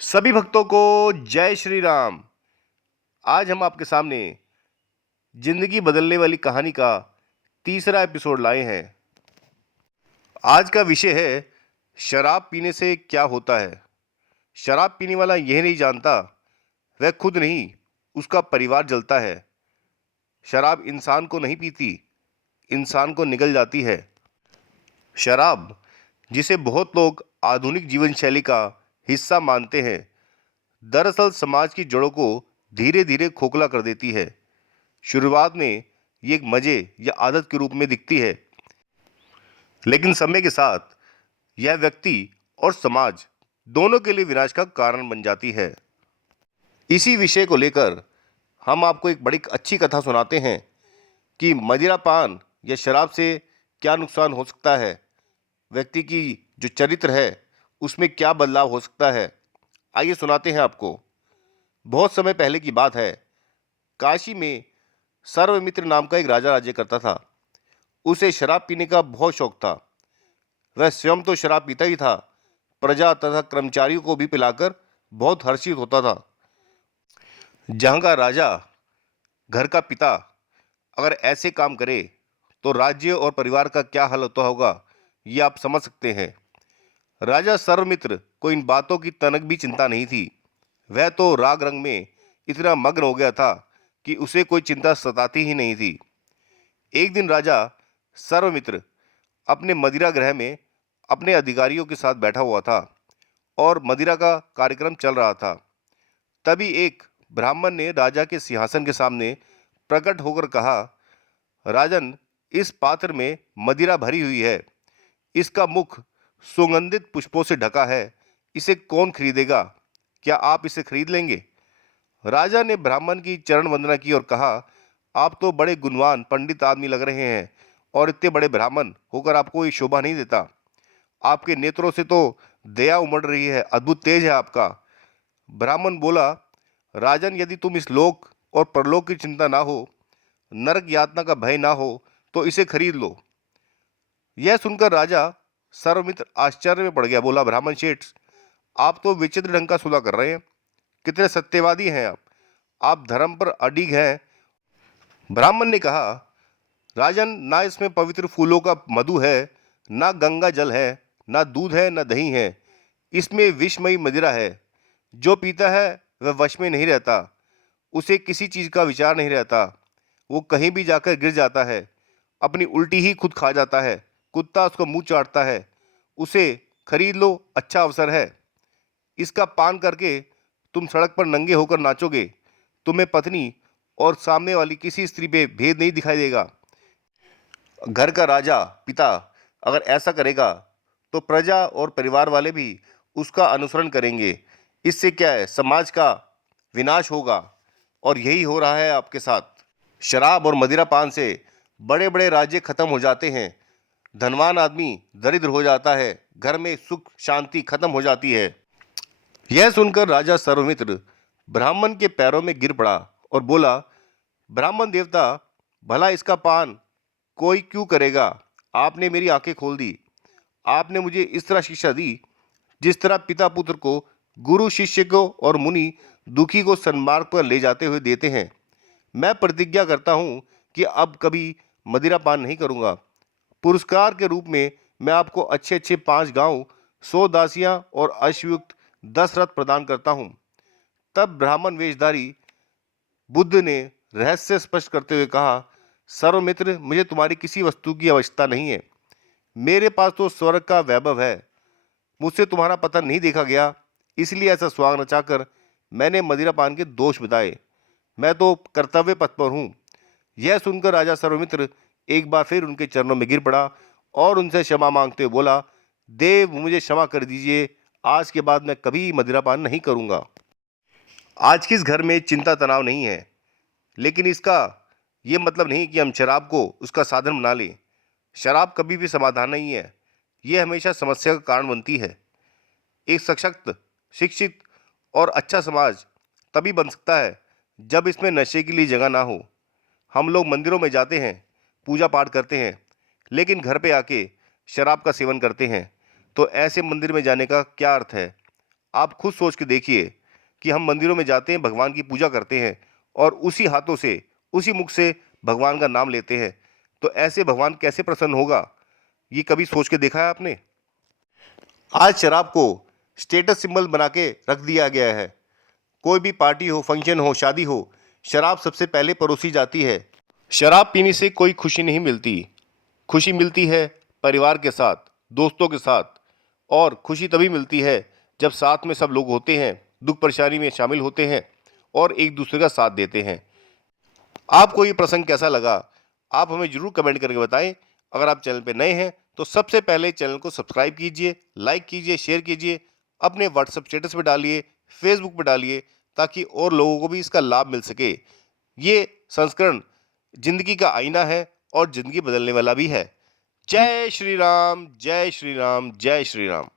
सभी भक्तों को जय श्री राम। आज हम आपके सामने जिंदगी बदलने वाली कहानी का तीसरा एपिसोड लाए हैं। आज का विषय है शराब पीने से क्या होता है। शराब पीने वाला यह नहीं जानता, वह खुद नहीं, उसका परिवार जलता है। शराब इंसान को नहीं पीती, इंसान को निगल जाती है। शराब, जिसे बहुत लोग आधुनिक जीवन शैली का हिस्सा मानते हैं, दरअसल समाज की जड़ों को धीरे धीरे खोखला कर देती है। शुरुआत में ये एक मजे या आदत के रूप में दिखती है, लेकिन समय के साथ यह व्यक्ति और समाज दोनों के लिए विनाश का कारण बन जाती है। इसी विषय को लेकर हम आपको एक बड़ी अच्छी कथा सुनाते हैं कि मदिरा पान या शराब से क्या नुकसान हो सकता है, व्यक्ति की जो चरित्र है उसमें क्या बदलाव हो सकता है। आइए सुनाते हैं आपको। बहुत समय पहले की बात है। काशी में सर्वमित्र नाम का एक राजा राज्य करता था। उसे शराब पीने का बहुत शौक था। वह स्वयं तो शराब पीता ही था, प्रजा तथा कर्मचारियों को भी पिलाकर बहुत हर्षित होता था। जहाँ का राजा, घर का पिता, अगर ऐसे काम करे तो राज्य और परिवार का क्या हाल होता होगा, ये आप समझ सकते हैं। राजा सर्वमित्र को इन बातों की तनक भी चिंता नहीं थी। वह तो राग रंग में इतना मग्न हो गया था कि उसे कोई चिंता सताती ही नहीं थी। एक दिन राजा सर्वमित्र अपने मदिरा गृह में अपने अधिकारियों के साथ बैठा हुआ था और मदिरा का कार्यक्रम चल रहा था। तभी एक ब्राह्मण ने राजा के सिंहासन के सामने प्रकट होकर कहा, राजन, इस पात्र में मदिरा भरी हुई है। इसका मुख सुगंधित पुष्पों से ढका है। इसे कौन खरीदेगा? क्या आप इसे खरीद लेंगे? राजा ने ब्राह्मण की चरण वंदना की और कहा, आप तो बड़े गुणवान पंडित आदमी लग रहे हैं और इतने बड़े ब्राह्मण होकर आपको ये शोभा नहीं देता। आपके नेत्रों से तो दया उमड़ रही है, अद्भुत तेज है आपका। ब्राह्मण बोला, राजन, यदि तुम इस लोक और परलोक की चिंता ना हो, नरक यातना का भय ना हो, तो इसे खरीद लो। यह सुनकर राजा सर्वमित्र आश्चर्य में पड़ गया। बोला, ब्राह्मण शेठ, आप तो विचित्र ढंग का सौदा कर रहे हैं। कितने सत्यवादी हैं आप धर्म पर अडिग हैं। ब्राह्मण ने कहा, राजन, ना इसमें पवित्र फूलों का मधु है, ना गंगा जल है, ना दूध है, ना दही है। इसमें विषमयी मदिरा है। जो पीता है वह वश में नहीं रहता। उसे किसी चीज का विचार नहीं रहता। वो कहीं भी जाकर गिर जाता है, अपनी उल्टी ही खुद खा जाता है। कुत्ता उसको मुंह चाटता है। उसे खरीद लो, अच्छा अवसर है। इसका पान करके तुम सड़क पर नंगे होकर नाचोगे। तुम्हें पत्नी और सामने वाली किसी स्त्री पे भेद नहीं दिखाई देगा। घर का राजा, पिता, अगर ऐसा करेगा तो प्रजा और परिवार वाले भी उसका अनुसरण करेंगे। इससे क्या है, समाज का विनाश होगा। और यही हो रहा है आपके साथ। शराब और मदिरा पान से बड़े बड़े राज्य खत्म हो जाते हैं। धनवान आदमी दरिद्र हो जाता है। घर में सुख शांति खत्म हो जाती है। यह सुनकर राजा सर्वमित्र ब्राह्मण के पैरों में गिर पड़ा और बोला, ब्राह्मण देवता, भला इसका पान कोई क्यों करेगा? आपने मेरी आंखें खोल दी। आपने मुझे इस तरह शिक्षा दी जिस तरह पिता पुत्र को, गुरु शिष्य को और मुनि दुखी को सन्मार्ग पर ले जाते हुए देते हैं। मैं प्रतिज्ञा करता हूं कि अब कभी मदिरा पान नहीं करूंगा। पुरस्कार के रूप में मैं आपको अच्छे अच्छे 5 गांव, 100 दासियां और अश्वयुक्त 10 रथ प्रदान करता हूं। तब ब्राह्मण वेशधारी बुद्ध ने रहस्य स्पष्ट करते हुए कहा, सर्वमित्र, मुझे तुम्हारी किसी वस्तु की आवश्यकता नहीं है। मेरे पास तो स्वर्ग का वैभव है। मुझसे तुम्हारा पतन नहीं देखा गया, इसलिए ऐसा स्वांग नचाकर मैंने मदिरा पान के दोष बताए। मैं तो कर्तव्य पथ पर हूँ। यह सुनकर राजा सर्वमित्र एक बार फिर उनके चरणों में गिर पड़ा और उनसे क्षमा मांगते हुए बोला, देव, मुझे क्षमा कर दीजिए। आज के बाद मैं कभी मदिरा पान नहीं करूँगा। आज किस घर में चिंता तनाव नहीं है, लेकिन इसका ये मतलब नहीं कि हम शराब को उसका साधन बना लें। शराब कभी भी समाधान नहीं है, ये हमेशा समस्या का कारण बनती है। एक सशक्त, शिक्षित और अच्छा समाज तभी बन सकता है जब इसमें नशे के लिए जगह ना हो। हम लोग मंदिरों में जाते हैं, पूजा पाठ करते हैं, लेकिन घर पे आके शराब का सेवन करते हैं, तो ऐसे मंदिर में जाने का क्या अर्थ है? आप खुद सोच के देखिए कि हम मंदिरों में जाते हैं, भगवान की पूजा करते हैं और उसी हाथों से, उसी मुख से भगवान का नाम लेते हैं, तो ऐसे भगवान कैसे प्रसन्न होगा? ये कभी सोच के देखा है आपने? आज शराब को स्टेटस सिंबल बना के रख दिया गया है। कोई भी पार्टी हो, फंक्शन हो, शादी हो, शराब सबसे पहले परोसी जाती है। शराब पीने से कोई खुशी नहीं मिलती। खुशी मिलती है परिवार के साथ, दोस्तों के साथ, और खुशी तभी मिलती है जब साथ में सब लोग होते हैं, दुख परेशानी में शामिल होते हैं और एक दूसरे का साथ देते हैं। आपको ये प्रसंग कैसा लगा? आप हमें ज़रूर कमेंट करके बताएं। अगर आप चैनल पे नए हैं तो सबसे पहले चैनल को सब्सक्राइब कीजिए, लाइक कीजिए, शेयर कीजिए, अपने व्हाट्सएप स्टेटस पे डालिए, फेसबुक पे डालिए, ताकि और लोगों को भी इसका लाभ मिल सके। ये संस्करण जिंदगी का आईना है और जिंदगी बदलने वाला भी है। जय श्री राम, जय श्री राम, जय श्री राम।